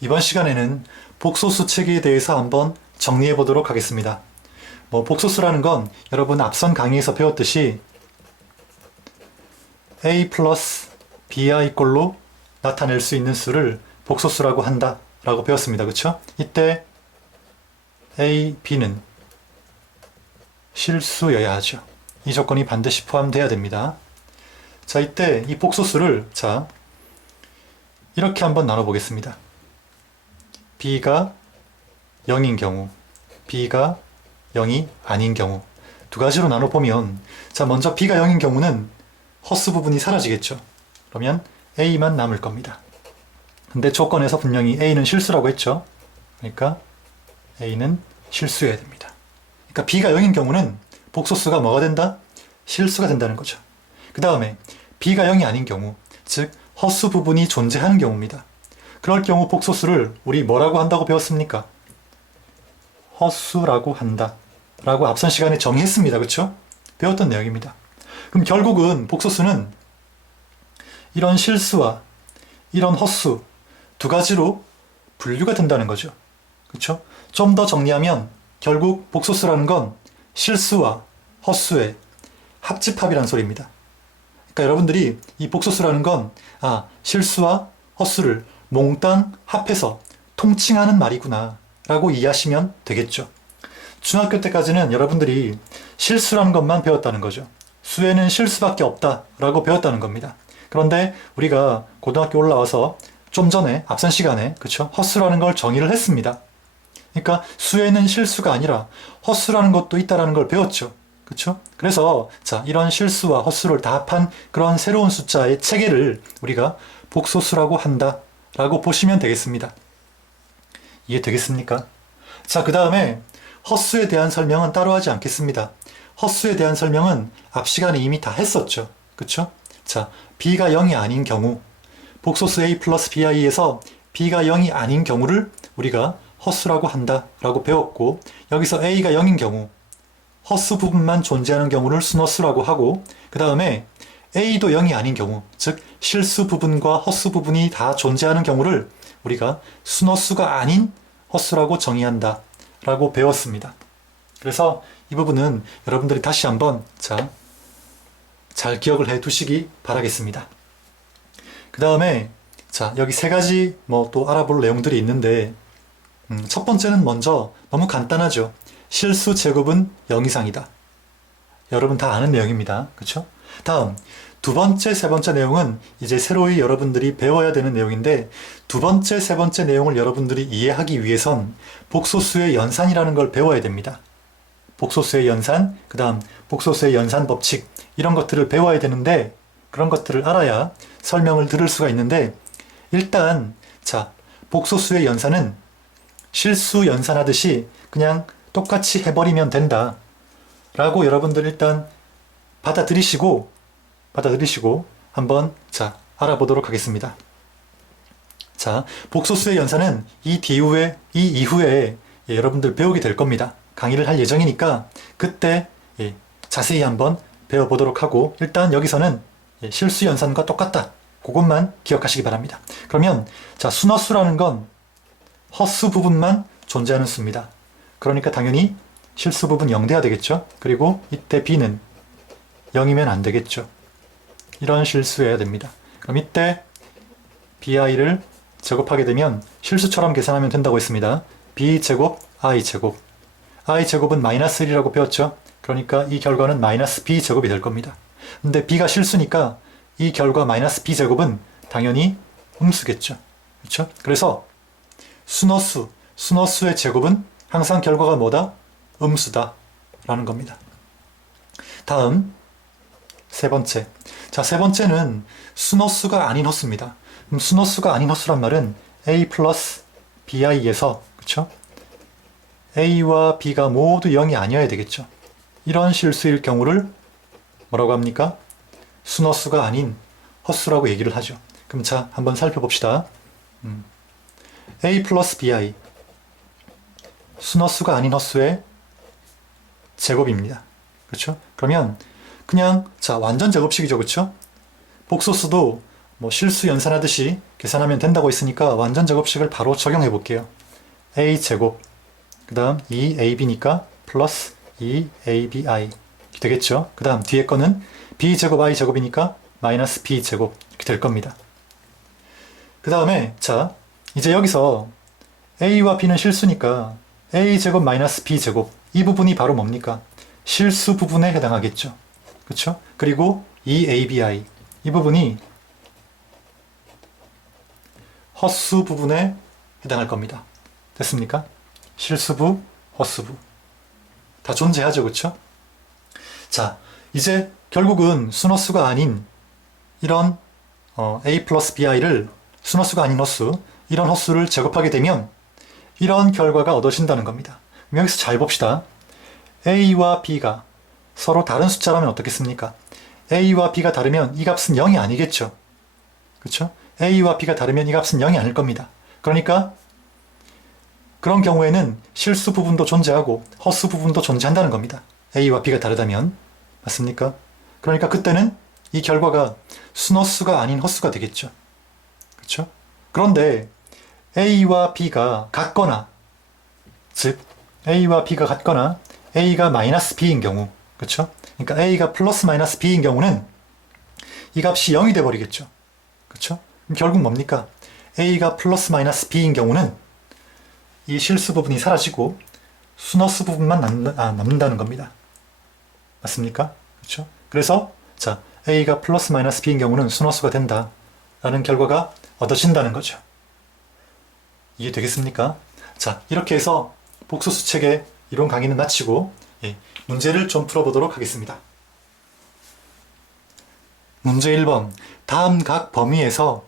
이번 시간에는 복소수 체계에 대해서 한번 정리해 보도록 하겠습니다. 복소수라는 건 여러분 앞선 강의에서 배웠듯이 a 플러스 bi 꼴로 나타낼 수 있는 수를 복소수라고 한다 라고 배웠습니다. 그쵸? 이때 a, b는 실수여야 하죠. 이 조건이 반드시 포함돼야 됩니다. 자, 이때 이 복소수를 이렇게 한번 나눠보겠습니다. b가 0인 경우, b가 0이 아닌 경우 두 가지로 나눠보면, 먼저 b가 0인 경우는 허수 부분이 사라지겠죠. 그러면 a만 남을 겁니다. 근데 조건에서 분명히 a는 실수라고 했죠. 그러니까 a는 실수여야 됩니다. 그러니까 b가 0인 경우는 복소수가 뭐가 된다? 실수가 된다는 거죠. 그 다음에 b가 0이 아닌 경우, 즉 허수 부분이 존재하는 경우입니다. 그럴 경우 복소수를 우리 뭐라고 한다고 배웠습니까? 허수라고 한다 라고 앞선 시간에 정의했습니다. 그렇죠? 배웠던 내용입니다. 그럼 결국은 복소수는 이런 실수와 이런 허수 두 가지로 분류가 된다는 거죠. 그렇죠? 좀 더 정리하면 결국 복소수라는 건 실수와 허수의 합집합이란 소리입니다. 그러니까 여러분들이 이 복소수라는 건 실수와 허수를 몽땅 합해서 통칭하는 말이구나 라고 이해하시면 되겠죠. 중학교 때까지는 여러분들이 실수라는 것만 배웠다는 거죠. 수에는 실수밖에 없다 라고 배웠다는 겁니다. 그런데 우리가 고등학교 올라와서 좀 전에 앞선 시간에 허수라는 걸 정의를 했습니다. 그러니까 수에는 실수가 아니라 허수라는 것도 있다라는 걸 배웠죠. 그렇죠? 그래서 이런 실수와 허수를 다 합한 그런 새로운 숫자의 체계를 우리가 복소수라고 한다 라고 보시면 되겠습니다. 이해되겠습니까? 그 다음에 허수에 대한 설명은 따로 하지 않겠습니다. 허수에 대한 설명은 앞 시간에 이미 다 했었죠. 그쵸? b가 0이 아닌 경우, 복소수 a 플러스 bi에서 b가 0이 아닌 경우를 우리가 허수라고 한다 라고 배웠고, 여기서 a가 0인 경우, 허수 부분만 존재하는 경우를 순허수라고 하고, 그 다음에 a도 0이 아닌 경우, 즉 실수 부분과 허수 부분이 다 존재하는 경우를 우리가 순허수가 아닌 허수라고 정의한다 라고 배웠습니다. 그래서 이 부분은 여러분들이 다시 한번 잘 기억을 해 두시기 바라겠습니다. 그 다음에 여기 세 가지 또 알아볼 내용들이 있는데, 첫 번째는 먼저 너무 간단하죠. 실수 제곱은 0 이상이다. 여러분 다 아는 내용입니다. 그쵸? 다음 두 번째, 세 번째 내용은 이제 새로이 여러분들이 배워야 되는 내용인데, 두 번째, 세 번째 내용을 여러분들이 이해하기 위해선 복소수의 연산이라는 걸 배워야 됩니다. 복소수의 연산, 그 다음 복소수의 연산 법칙, 이런 것들을 배워야 되는데, 그런 것들을 알아야 설명을 들을 수가 있는데, 일단 복소수의 연산은 실수 연산하듯이 그냥 똑같이 해버리면 된다 라고 여러분들 일단 받아들이시고 한번 알아보도록 하겠습니다. 복소수의 연산은 이 이후에 여러분들 배우게 될 겁니다. 강의를 할 예정이니까 그때 자세히 한번 배워보도록 하고, 일단 여기서는 실수 연산과 똑같다, 그것만 기억하시기 바랍니다. 그러면 순허수라는 건 허수 부분만 존재하는 수입니다. 그러니까 당연히 실수 부분 0 돼야 되겠죠. 그리고 이때 b는 0이면 안 되겠죠. 이런 실수여야 됩니다. 그럼 이때 bi를 제곱하게 되면 실수처럼 계산하면 된다고 했습니다. b제곱 i제곱, i제곱은 마이너스 1이라고 배웠죠. 그러니까 이 결과는 마이너스 b제곱이 될 겁니다. 근데 b가 실수니까 이 결과 마이너스 b제곱은 당연히 음수겠죠. 그렇죠? 그래서 순허수의 제곱은 항상 결과가 뭐다? 음수다 라는 겁니다. 다음 세 번째. 세 번째는 순허수가 아닌 허수입니다. 그럼 순허수가 아닌 허수란 말은 a 플러스 bi에서, 그쵸? a와 b가 모두 0이 아니어야 되겠죠. 이런 실수일 경우를 뭐라고 합니까? 순허수가 아닌 허수라고 얘기를 하죠. 그럼 한번 살펴봅시다. a 플러스 bi, 순허수가 아닌 허수의 제곱입니다. 그렇죠? 그러면 그냥 완전 제곱식이죠. 그렇죠? 복소수도 뭐 실수 연산하듯이 계산하면 된다고 했으니까 완전 제곱식을 바로 적용해 볼게요. a제곱 그 다음 2ab니까 플러스 2abi 되겠죠. 그 다음 뒤에 거는 b제곱 i제곱이니까 마이너스 b제곱 이렇게 될 겁니다. 그 다음에 자 이제 여기서 a와 b는 실수니까 a제곱 마이너스 b제곱 이 부분이 바로 뭡니까? 실수 부분에 해당하겠죠. 그렇죠? 그리고 2abi 이 부분이 헛수 부분에 해당할 겁니다. 됐습니까? 실수부, 헛수부 다 존재하죠. 그렇죠? 자, 이제 결국은 순허수가 아닌 이런 a 플러스 bi를 순허수가 아닌 헛수, 이런 헛수를 제곱하게 되면 이런 결과가 얻어진다는 겁니다. 여기서 잘 봅시다. a와 b가 서로 다른 숫자라면 어떻겠습니까? a와 b가 다르면 이 값은 0이 아니겠죠. 그렇죠? a와 b가 다르면 이 값은 0이 아닐 겁니다. 그러니까 그런 경우에는 실수 부분도 존재하고 헛수 부분도 존재한다는 겁니다. a와 b가 다르다면. 맞습니까? 그러니까 그때는 이 결과가 순허수가 아닌 헛수가 되겠죠. 그렇죠? 그런데 a와 b가 같거나, 즉 a와 b가 같거나 a가 마이너스 b인 경우, 그렇죠? 그러니까 a가 플러스 마이너스 b인 경우는 이 값이 0이 돼 버리겠죠. 그렇죠? 그럼 결국 뭡니까? a가 플러스 마이너스 b인 경우는 이 실수 부분이 사라지고 순허수 부분만 남는다는 겁니다. 맞습니까? 그렇죠? 그래서 자, a가 플러스 마이너스 b인 경우는 순허수가 된다 라는 결과가 얻어진다는 거죠. 이해 되겠습니까? 자, 이렇게 해서 복소수 책의 이론 강의는 마치고 문제를 좀 풀어보도록 하겠습니다. 문제 1번 다음 각 범위에서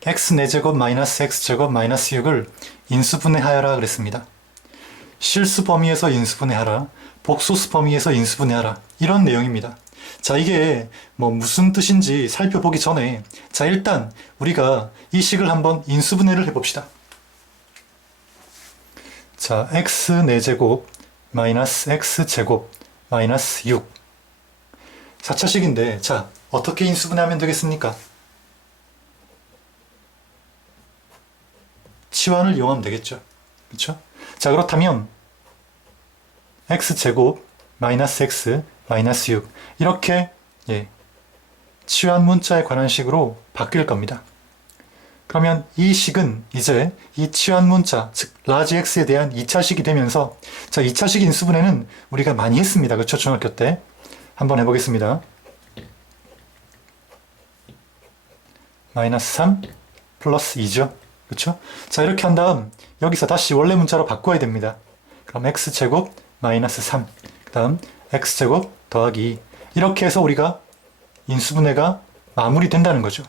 x4제곱 마이너스 x제곱 마이너스 6을 인수분해하여라 그랬습니다. 실수 범위에서 인수분해하라, 복소수 범위에서 인수분해하라 이런 내용입니다. 자, 이게 뭐 무슨 뜻인지 살펴보기 전에 자, 일단 우리가 이 식을 한번 인수분해를 해봅시다. 자, x4제곱 마이너스 x제곱 마이너스 6 4차식인데 자, 어떻게 인수분해하면 되겠습니까? 치환을 이용하면 되겠죠. 그렇죠? 자, 그렇다면 x제곱 마이너스 x 마이너스 6 이렇게 치환 문자에 관한 식으로 바뀔 겁니다. 그러면 이 식은 이제 이 치환 문자, 즉 라지 x에 대한 2차식이 되면서 자, 2차식 인수분해는 우리가 많이 했습니다. 그렇죠? 중학교 때. 한번 해보겠습니다. 마이너스 3 플러스 2죠. 그렇죠? 자, 이렇게 한 다음 여기서 다시 원래 문자로 바꿔야 됩니다. 그럼 x제곱 마이너스 3 그 다음 x제곱 더하기 2 이렇게 해서 우리가 인수분해가 마무리된다는 거죠.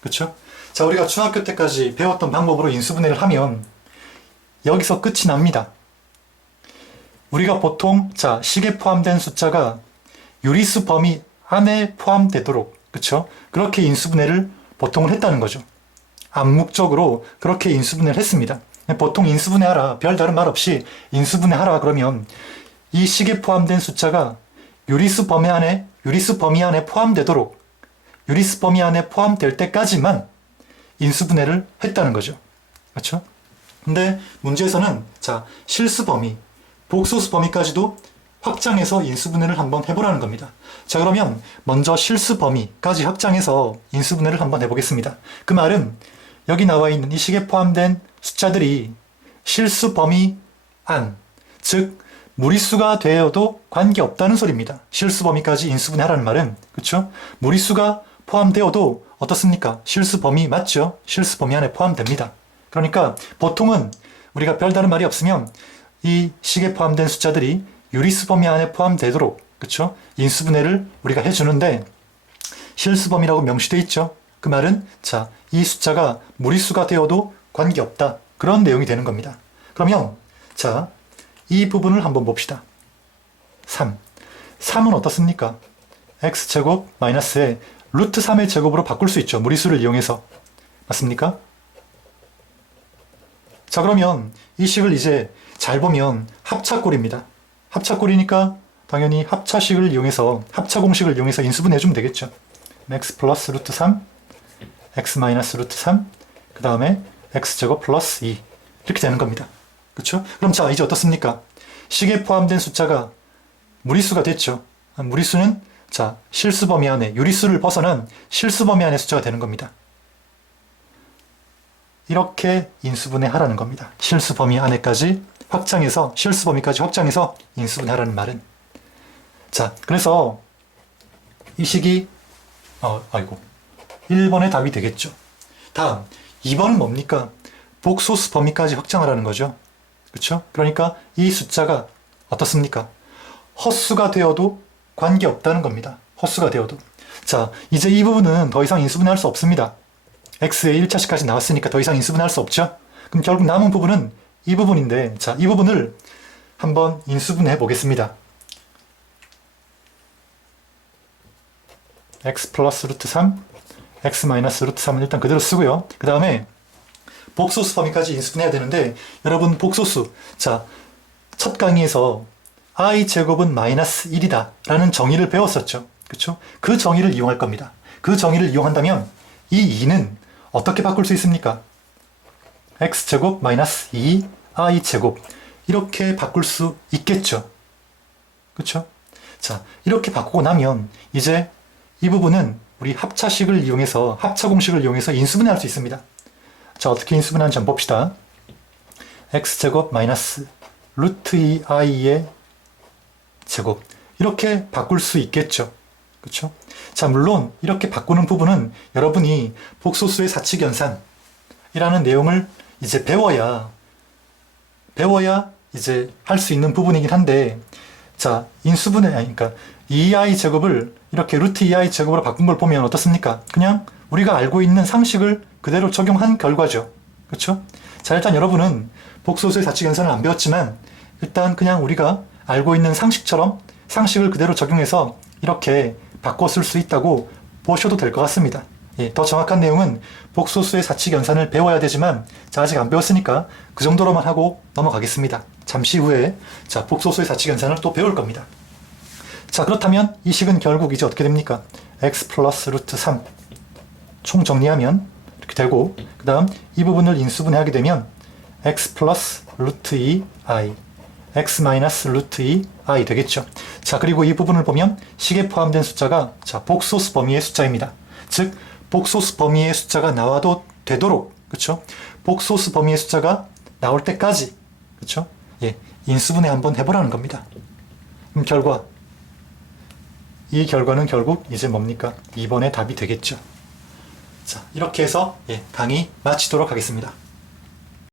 그렇죠? 자, 우리가 중학교 때까지 배웠던 방법으로 인수분해를 하면 여기서 끝이 납니다. 우리가 보통 자, 식에 포함된 숫자가 유리수 범위 안에 포함되도록 그렇죠? 그렇게 인수분해를 보통은 했다는 거죠. 암묵적으로 그렇게 인수분해를 했습니다. 보통 인수분해하라, 별다른 말 없이 인수분해하라 그러면 이 식에 포함된 숫자가 유리수 범위 안에 포함되도록 유리수 범위 안에 포함될 때까지만 인수분해를 했다는 거죠. 그렇죠? 근데 문제에서는 자, 실수 범위, 복소수 범위까지도 확장해서 인수분해를 한번 해보라는 겁니다. 자, 그러면 먼저 실수 범위까지 확장해서 인수분해를 한번 해보겠습니다. 그 말은 여기 나와 있는 이 식에 포함된 숫자들이 실수 범위 안, 즉 무리수가 되어도 관계없다는 소리입니다. 실수 범위까지 인수분해하라는 말은 그렇죠? 무리수가 포함되어도 어떻습니까? 실수 범위 맞죠? 실수 범위 안에 포함됩니다. 그러니까 보통은 우리가 별다른 말이 없으면 이 식에 포함된 숫자들이 유리수 범위 안에 포함되도록 그렇죠? 인수분해를 우리가 해주는데 실수 범위라고 명시되어 있죠? 그 말은 자, 이 숫자가 무리수가 되어도 관계없다. 그런 내용이 되는 겁니다. 그러면 자, 이 부분을 한번 봅시다. 3. 3은 어떻습니까? x제곱 마이너스에 루트 3의 제곱으로 바꿀 수 있죠. 무리수를 이용해서. 맞습니까? 자, 그러면 이 식을 이제 잘 보면 합차꼴입니다. 합차꼴이니까 당연히 합차식을 이용해서 합차 공식을 이용해서 인수분해 해주면 되겠죠. x 플러스 루트 3 x 마이너스 루트 3, 그 다음에 x제곱 플러스 2 이렇게 되는 겁니다. 그렇죠? 그럼 자, 이제 어떻습니까? 식에 포함된 숫자가 무리수가 됐죠. 무리수는 자, 실수 범위 안에, 유리수를 벗어난 실수 범위 안의 숫자가 되는 겁니다. 이렇게 인수분해하라는 겁니다. 실수 범위 안에까지 확장해서, 실수 범위까지 확장해서 인수분해하라는 말은. 자, 그래서 이 식이 1번의 답이 되겠죠. 다음 2번은 뭡니까? 복소수 범위까지 확장하라는 거죠. 그렇죠? 그러니까 이 숫자가 어떻습니까? 헛수가 되어도 관계없다는 겁니다. 헛수가 되어도. 자, 이제 이 부분은 더 이상 인수분해할 수 없습니다. x의 1차식까지 나왔으니까 더 이상 인수분해할 수 없죠. 그럼 결국 남은 부분은 이 부분인데, 자, 이 부분을 한번 인수분해 보겠습니다. x 플러스 루트 3, x 마이너스 루트 3은 일단 그대로 쓰고요. 그 다음에 복소수 범위까지 인수분해야 되는데, 여러분 복소수, 자, 첫 강의에서 i 제곱은 마이너스 1이다 라는 정의를 배웠었죠. 그렇죠? 그 정의를 이용할 겁니다. 그 정의를 이용한다면 이 2는 어떻게 바꿀 수 있습니까? x 제곱 마이너스 2 i 제곱 이렇게 바꿀 수 있겠죠. 그렇죠? 자, 이렇게 바꾸고 나면 이제 이 부분은 우리 합차식을 이용해서, 합차 공식을 이용해서 인수분해할 수 있습니다. 자, 어떻게 인수분해하는지 한번 봅시다. x제곱 마이너스 루트 2i의 제곱 이렇게 바꿀 수 있겠죠. 그렇죠? 자, 물론 이렇게 바꾸는 부분은 여러분이 복소수의 사칙연산이라는 내용을 이제 배워야 이제 할 수 있는 부분이긴 한데, 자, 인수분해, 그러니까 2i 제곱을 이렇게 루트 2i 제곱으로 바꾼 걸 보면 어떻습니까? 그냥 우리가 알고 있는 상식을 그대로 적용한 결과죠. 그렇죠? 자, 일단 여러분은 복소수의 사칙연산을 안 배웠지만 일단 그냥 우리가 알고 있는 상식처럼 상식을 그대로 적용해서 이렇게 바꿔 쓸 수 있다고 보셔도 될 것 같습니다. 예, 더 정확한 내용은 복소수의 사칙연산을 배워야 되지만, 자, 아직 안 배웠으니까 그 정도로만 하고 넘어가겠습니다. 잠시 후에 자, 복소수의 사칙연산을 또 배울 겁니다. 자, 그렇다면 이 식은 결국 이제 어떻게 됩니까? x 플러스 루트 3 총 정리하면 이렇게 되고, 그 다음 이 부분을 인수분해하게 되면 x 플러스 루트 2i x 마이너스 루트 2i 되겠죠. 자, 그리고 이 부분을 보면 식에 포함된 숫자가 자, 복소수 범위의 숫자입니다. 즉 복소수 범위의 숫자가 나와도 되도록, 그렇죠? 복소수 범위의 숫자가 나올 때까지, 그렇죠? 예, 인수분해 한번 해보라는 겁니다. 그럼 이 결과는 결국 이제 뭡니까? 2번의 답이 되겠죠. 자, 이렇게 해서 강의 마치도록 하겠습니다.